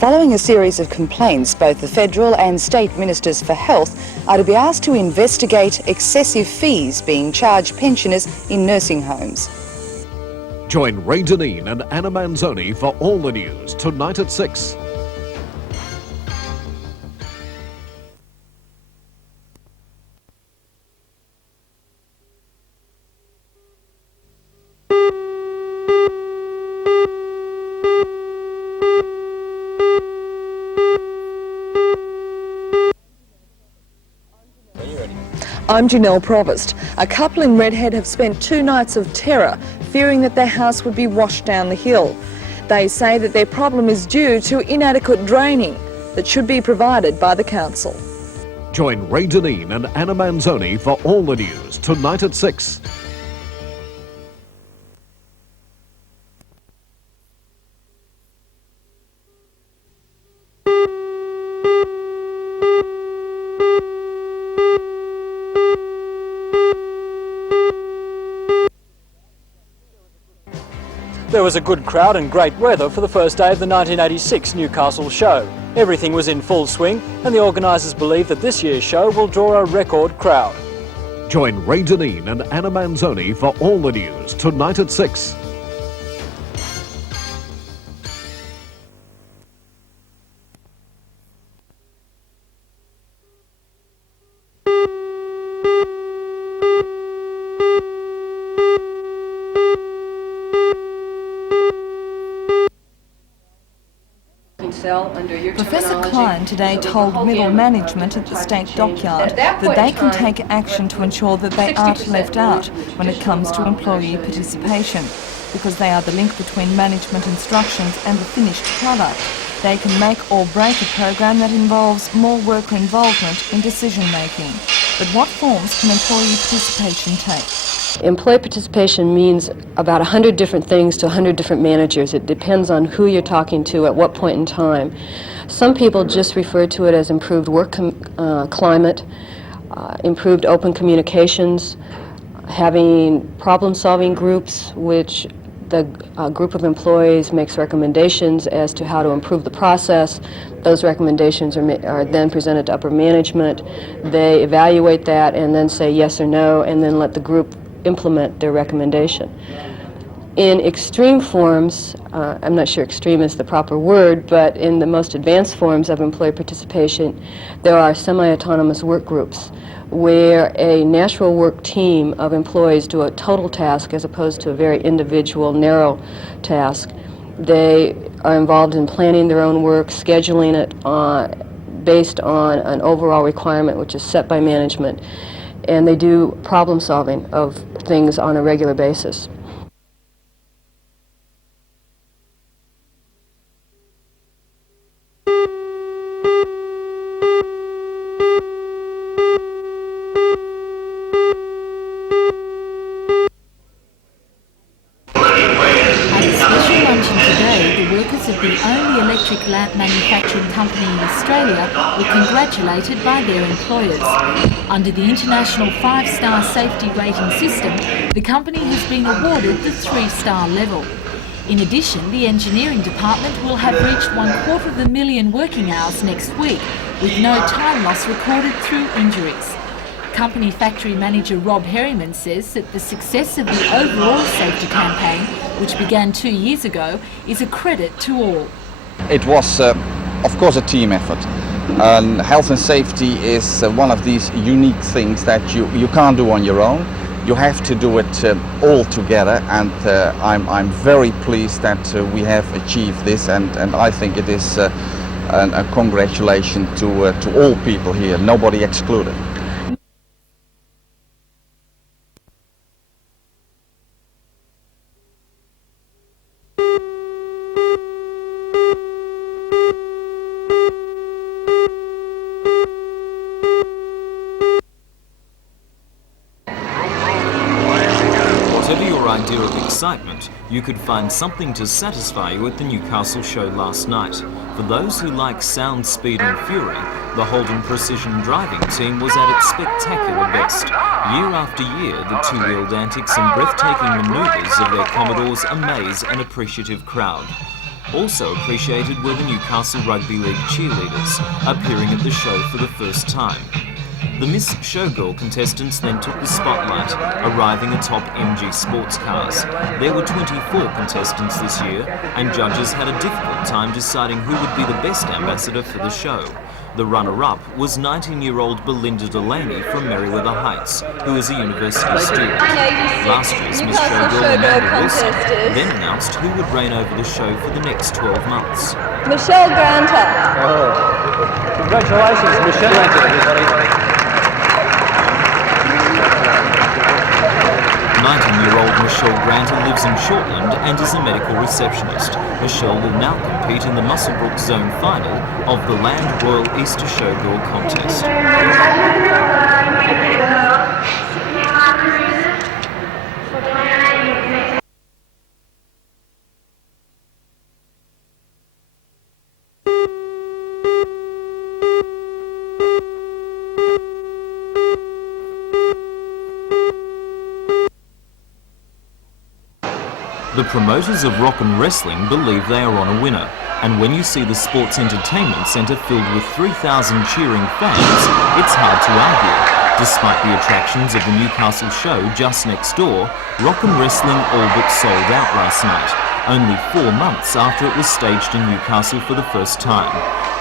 Following a series of complaints, both the federal and state ministers for health are to be asked to investigate excessive fees being charged pensioners in nursing homes. Join Ray Deneen and Anna Manzoni for all the news tonight at 6. I'm Janelle Provost. A couple in Redhead have spent 2 nights of terror, fearing that their house would be washed down the hill. They say that their problem is due to inadequate draining that should be provided by the council. Join Ray Deneen and Anna Manzoni for all the news tonight at 6. There was a good crowd and great weather for the first day of the 1986 Newcastle show. Everything was in full swing and the organisers believe that this year's show will draw a record crowd. Join Ray Deneen and Anna Manzoni for all the news tonight at 6. Professor Klein today told middle management at the state dockyard that they can take action to ensure that they aren't left out when it comes to employee participation, because they are the link between management instructions and the finished product. They can make or break a program that involves more worker involvement in decision making. But what forms can employee participation take? Employee participation means about 100 different things to 100 different managers. It depends on who you're talking to at what point in time. Some people just refer to it as improved work climate, improved open communications, having problem-solving groups, which the group of employees makes recommendations as to how to improve the process. Those recommendations are then presented to upper management. They evaluate that and then say yes or no, and then let the group implement their recommendation. In extreme forms, I'm not sure extreme is the proper word, but in the most advanced forms of employee participation, there are semi-autonomous work groups where a natural work team of employees do a total task as opposed to a very individual, narrow task. They are involved in planning their own work, scheduling it based on an overall requirement which is set by management, and they do problem solving of things on a regular basis. The only electric lamp manufacturing company in Australia were congratulated by their employers. Under the international 5-star safety rating system, the company has been awarded the 3-star level. In addition, the engineering department will have reached 250,000 working hours next week, with no time loss recorded through injuries. Company factory manager Rob Herriman says that the success of the overall safety campaign, which began 2 years ago, is a credit to all. It was, of course, a team effort. Health and safety is one of these unique things that you can't do on your own. You have to do it all together, and I'm very pleased that we have achieved this, and I think it is a congratulation to all people here, nobody excluded. Whatever your idea of excitement, you could find something to satisfy you at the Newcastle show last night. For those who like sound, speed and fury, the Holden Precision Driving team was at its spectacular best. Year after year, the two-wheeled antics and breathtaking manoeuvres of their Commodores amaze an appreciative crowd. Also appreciated were the Newcastle Rugby League cheerleaders, appearing at the show for the first time. The Miss Showgirl contestants then took the spotlight, arriving atop MG sports cars. There were 24 contestants this year, and judges had a difficult time deciding who would be the best ambassador for the show. The runner-up was 19-year-old Belinda Delaney from Merriweather Heights, who is a university student. Last year's Miss Showgirl Amanda Wilson then announced who would reign over the show for the next 12 months. Michelle Granter. Oh. Congratulations, Michelle. Thank you, everybody. 19-year-old Michelle Granter lives in Shortland and is a medical receptionist. Michelle will now compete in the Muswellbrook Zone final of the Land Royal Easter Showgirl contest. The promoters of rock and wrestling believe they are on a winner, and when you see the Sports Entertainment Centre filled with 3,000 cheering fans, it's hard to argue. Despite the attractions of the Newcastle show just next door, rock and wrestling all but sold out last night, only 4 months after it was staged in Newcastle for the first time.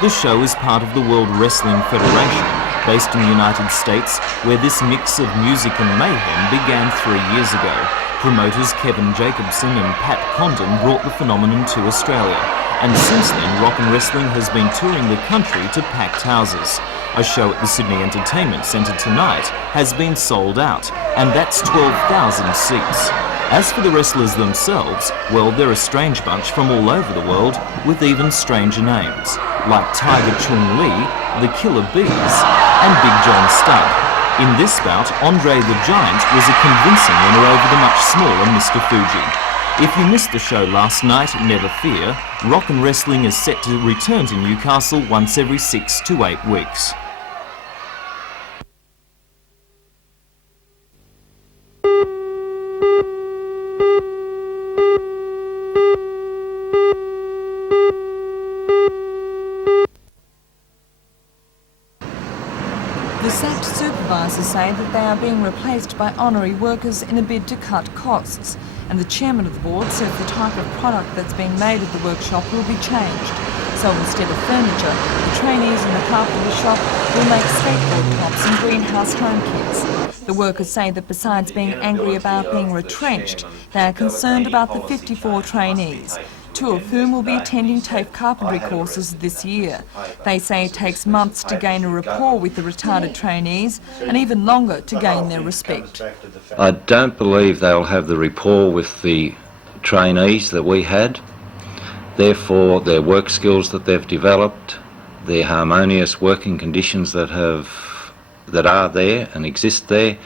The show is part of the World Wrestling Federation, based in the United States, where this mix of music and mayhem began 3 years ago. Promoters Kevin Jacobson and Pat Condon brought the phenomenon to Australia, and since then rock and wrestling has been touring the country to packed houses. A show at the Sydney Entertainment Centre tonight has been sold out, and that's 12,000 seats. As for the wrestlers themselves, well, they're a strange bunch from all over the world with even stranger names, like Tiger Chung-Lee, the Killer Bees and Big John Studd. In this bout, Andre the Giant was a convincing winner over the much smaller Mr. Fuji. If you missed the show last night, never fear. Rock and wrestling is set to return to Newcastle once every 6 to 8 weeks. The sacked supervisors say that they are being replaced by honorary workers in a bid to cut costs, and the chairman of the board says the type of product that's being made at the workshop will be changed. So instead of furniture, the trainees in the carpentry shop will make skateboard props and greenhouse home kits. The workers say that besides being angry about being retrenched, they are concerned about the 54 trainees, 2 of whom will be attending TAFE carpentry courses this year. They say it takes months to gain a rapport with the retarded trainees and even longer to gain their respect. I don't believe they'll have the rapport with the trainees that we had. Therefore, their work skills that they've developed, their harmonious working conditions that are there and exist there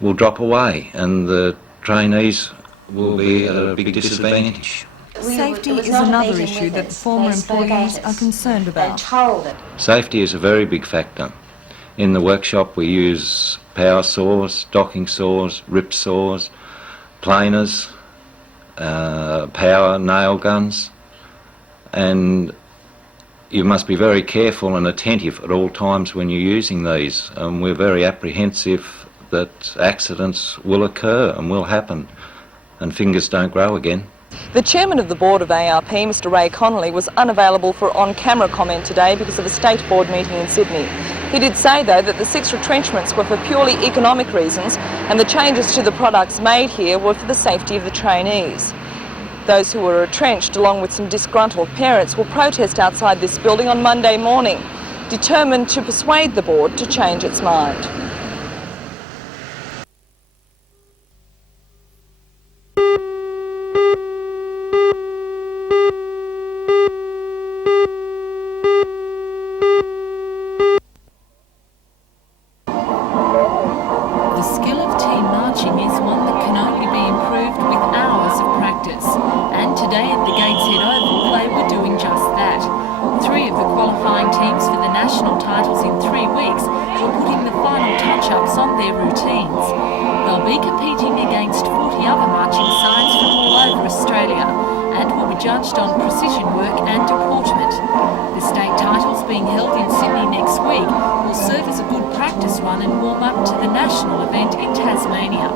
will drop away, and the trainees will be at a big disadvantage. Safety is another issue that the former employees are concerned about. Safety is a very big factor. In the workshop we use power saws, docking saws, rip saws, planers, power nail guns, and you must be very careful and attentive at all times when you're using these. We're very apprehensive that accidents will occur and will happen, and fingers don't grow again. The chairman of the board of ARP, Mr Ray Connolly, was unavailable for on-camera comment today because of a state board meeting in Sydney. He did say, though, that the 6 retrenchments were for purely economic reasons and the changes to the products made here were for the safety of the trainees. Those who were retrenched, along with some disgruntled parents, will protest outside this building on Monday morning, determined to persuade the board to change its mind. They'll be competing against 40 other marching sides from all over Australia and will be judged on precision work and deportment. The state titles being held in Sydney next week will serve as a good practice run and warm up to the national event in Tasmania.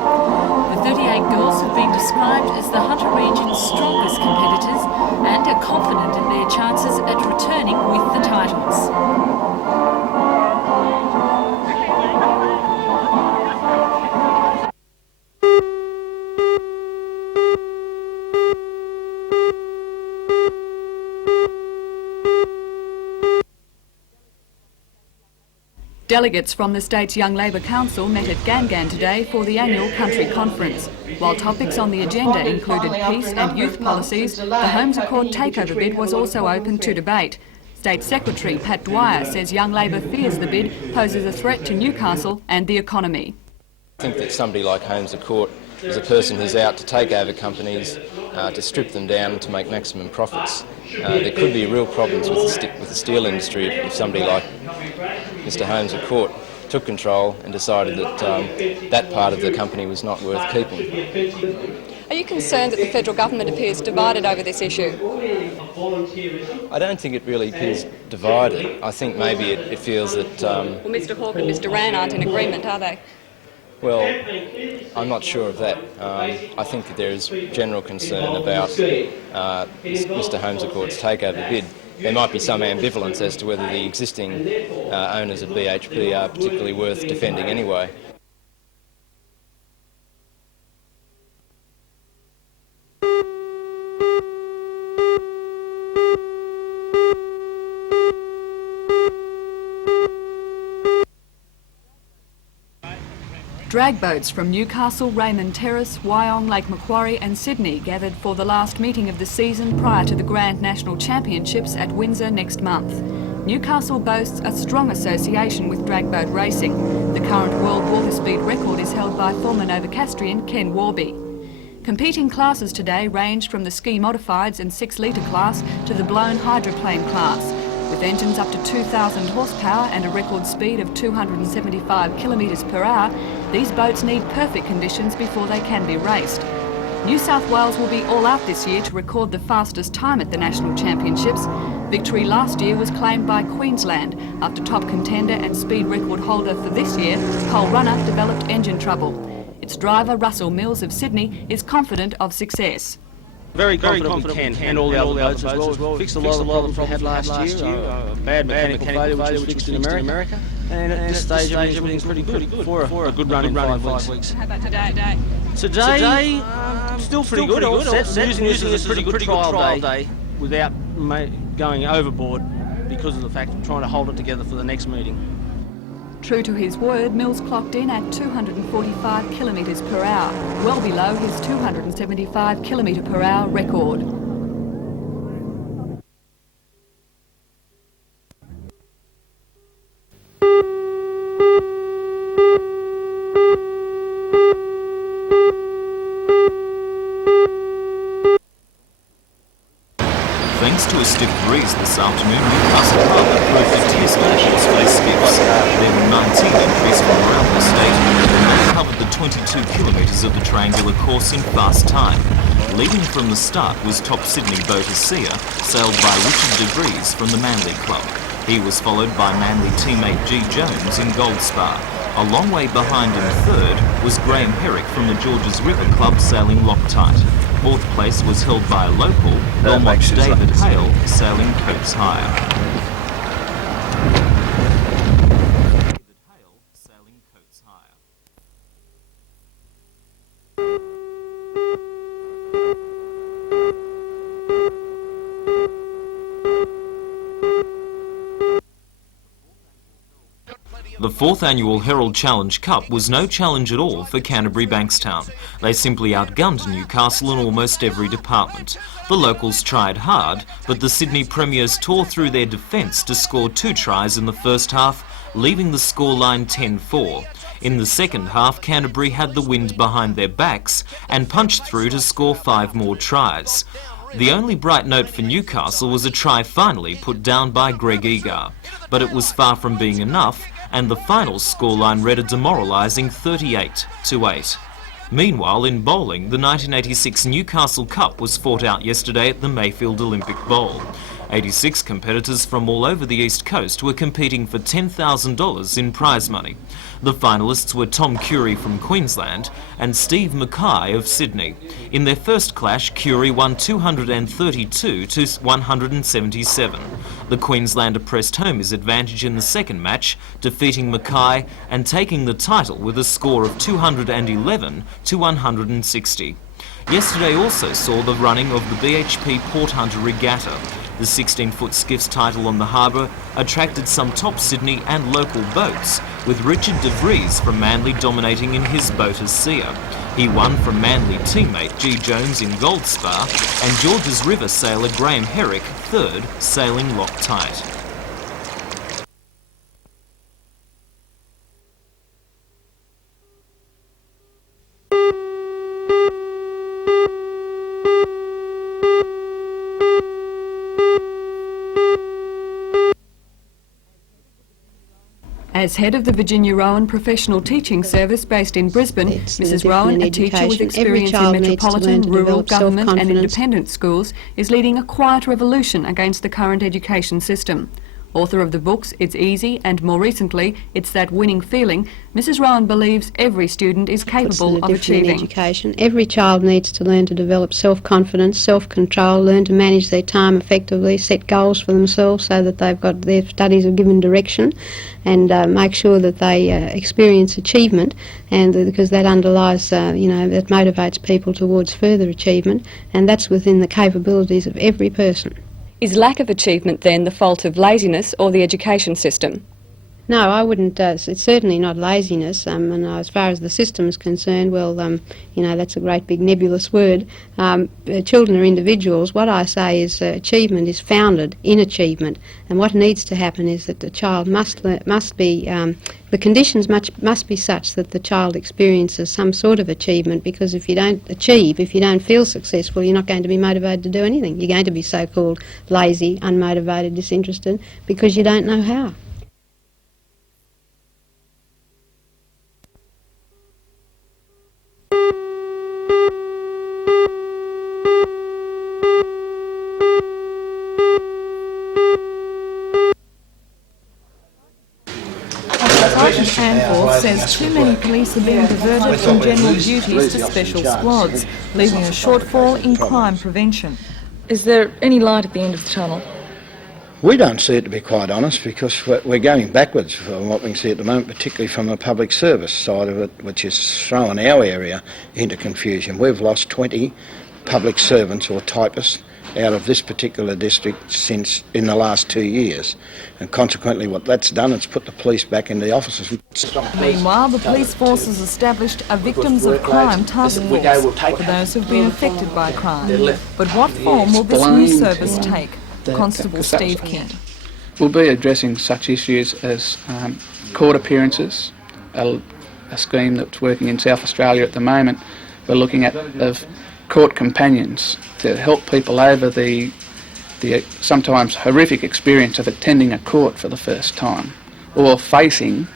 The 38 girls have been described as the Hunter region's strongest competitors and are confident in their chances at returning with the titles. Delegates from the state's Young Labor Council met at Gangan today for the annual country conference. While topics on the agenda included peace and youth policies, the Homes Accord takeover bid was also open to debate. State Secretary Pat Dwyer says Young Labor fears the bid poses a threat to Newcastle and the economy. I think that somebody like Homes Accord is a person who's out to take over companies, to strip them down and to make maximum profits. There could be real problems with the steel industry if somebody like Mr Holmes of Court took control and decided that that part of the company was not worth keeping. Are you concerned that the federal government appears divided over this issue? I don't think it really appears divided. I think maybe it feels that... Well, Mr Hawke and Mr Rann aren't in agreement, are they? Well, I'm not sure of that. I think that there is general concern about Mr Holmes of Court's takeover bid. There might be some ambivalence as to whether the existing owners of BHP are particularly worth defending anyway. Drag boats from Newcastle, Raymond Terrace, Wyong, Lake Macquarie and Sydney gathered for the last meeting of the season prior to the Grand National Championships at Windsor next month. Newcastle boasts a strong association with drag boat racing. The current world water speed record is held by former Novocastrian Ken Warby. Competing classes today ranged from the ski modifieds and 6-litre class to the blown hydroplane class. With engines up to 2,000 horsepower and a record speed of 275 kilometres per hour, these boats need perfect conditions before they can be raced. New South Wales will be all out this year to record the fastest time at the National Championships. Victory last year was claimed by Queensland after top contender and speed record holder for this year, Cole Runner, developed engine trouble. Its driver, Russell Mills of Sydney, is confident of success. Very confident we can, and all the other boats as well. Fixed a lot of the problems we had last year. Bad mechanical failure which was fixed in America. And at this stage everything's pretty good for a good run in 5 weeks. How about today? Today, still pretty good. All set. Using this as a pretty good trial day without going overboard because of the fact of trying to hold it together for the next meeting. True to his word, Mills clocked in at 245 kilometres per hour, well below his 275 kilometre per hour record. Thanks to a stiff breeze this afternoon, Newcastle Harbour proved a test match for space skiffs. There were 19 entries from around the state, and they covered the 22 kilometres of the triangular course in fast time. Leading from the start was top Sydney boater Sia, sailed by Richard de Vries from the Manly Club. He was followed by Manly teammate G. Jones in Goldspar. A long way behind in third was Graham Herrick from the Georges River Club sailing Loctite. Fourth place was held by a local, Belmont's David Hale, sailing Coates Hire. The fourth annual Herald Challenge Cup was no challenge at all for Canterbury Bankstown. They simply outgunned Newcastle in almost every department. The locals tried hard, but the Sydney Premiers tore through their defence to score 2 tries in the first half, leaving the scoreline 10-4. In the second half, Canterbury had the wind behind their backs and punched through to score 5 more tries. The only bright note for Newcastle was a try finally put down by Greg Egar, but it was far from being enough, and the final scoreline read a demoralising 38-8. Meanwhile, in bowling, the 1986 Newcastle Cup was fought out yesterday at the Mayfield Olympic Bowl. 86 competitors from all over the East Coast were competing for $10,000 in prize money. The finalists were Tom Curry from Queensland and Steve Mackay of Sydney. In their first clash, Curry won 232 to 177. The Queenslander pressed home his advantage in the second match, defeating Mackay and taking the title with a score of 211 to 160. Yesterday also saw the running of the BHP Port Hunter Regatta. The 16-foot skiffs title on the harbour attracted some top Sydney and local boats, with Richard de Vries from Manly dominating in his boat as seer. He won from Manly teammate G. Jones in Gold Spar and Georges River sailor Graham Herrick third, sailing Loctite. As head of the Virginia Rowan Professional Teaching Service based in Brisbane, Mrs Rowan, a teacher with experience in metropolitan, rural, government and independent schools, is leading a quiet revolution against the current education system. Author of the books It's Easy and, more recently, It's That Winning Feeling, Mrs Rowan believes every student is capable of achieving. Education. Every child needs to learn to develop self-confidence, self-control, learn to manage their time effectively, set goals for themselves so that they've got their studies are given direction, and make sure that they experience achievement, and because that underlies, that motivates people towards further achievement, and that's within the capabilities of every person. Is lack of achievement then the fault of laziness or the education system? No, I wouldn't. It's certainly not laziness. And as far as the system is concerned, well, that's a great big nebulous word. Children are individuals. What I say is achievement is founded in achievement, and what needs to happen is that the child must be. The conditions must be such that the child experiences some sort of achievement, because if you don't achieve, if you don't feel successful, you're not going to be motivated to do anything. You're going to be so-called lazy, unmotivated, disinterested, because you don't know how. Anforth says too many police are being diverted from general duties to special squads, leaving a shortfall in crime prevention. Is there any light at the end of the tunnel? We don't see it, to be quite honest, because we're going backwards from what we can see at the moment, particularly from the public service side of it, which is throwing our area into confusion. We've lost 20 public servants or typists out of this particular district since in the last 2 years, and consequently what that's done is put the police back in the offices. Meanwhile, the police force has established a Victims of Crime task force for those who've been affected by crime. But what form will this new service take? Constable Steve King. We'll be addressing such issues as court appearances, a scheme that's working in South Australia at the moment. We're looking at of court companions to help people over the sometimes horrific experience of attending a court for the first time, or facing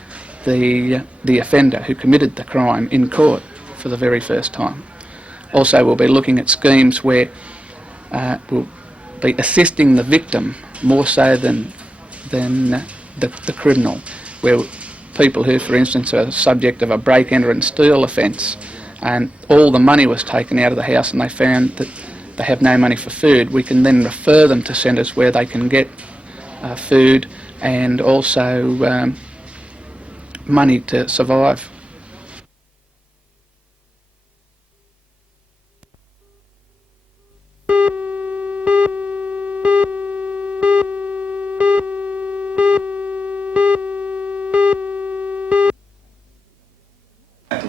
the offender who committed the crime in court for the very first time. Also, we'll be looking at schemes where we'll be assisting the victim more so than the criminal, where people who, for instance, are subject of a break, enter and steal offence, and all the money was taken out of the house and they found that they have no money for food, we can then refer them to centres where they can get food and also money to survive.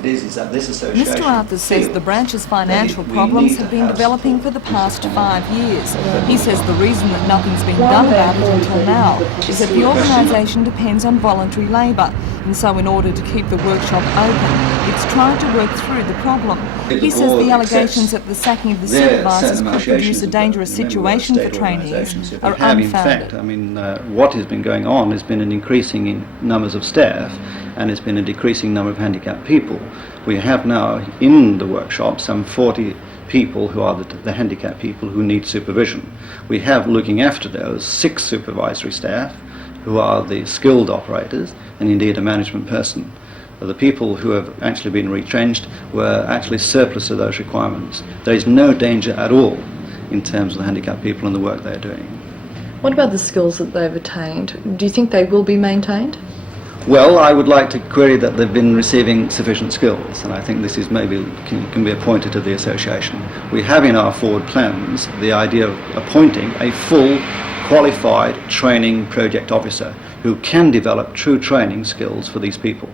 Mr Arthur says the branch's financial problems have been developing for the past 5 years. He says the reason that nothing's been done about it until now is that the organisation depends on voluntary labour, and so in order to keep the workshop open, it's trying to work through the problem. He says the allegations that the sacking of the supervisors could produce a dangerous situation for trainees are unfounded. In fact, what has been going on has been an increasing in numbers of staff, and it's been a decreasing number of handicapped people. We have now in the workshop some 40 people who are the handicapped people who need supervision. We have, looking after those, 6 supervisory staff who are the skilled operators and indeed a management person. The people who have actually been retrenched were actually surplus of those requirements. There is no danger at all in terms of the handicapped people and the work they are doing. What about the skills that they've attained? Do you think they will be maintained? Well, I would like to query that they've been receiving sufficient skills, and I think this is maybe can be appointed to the association. We have in our forward plans the idea of appointing a full qualified training project officer who can develop true training skills for these people.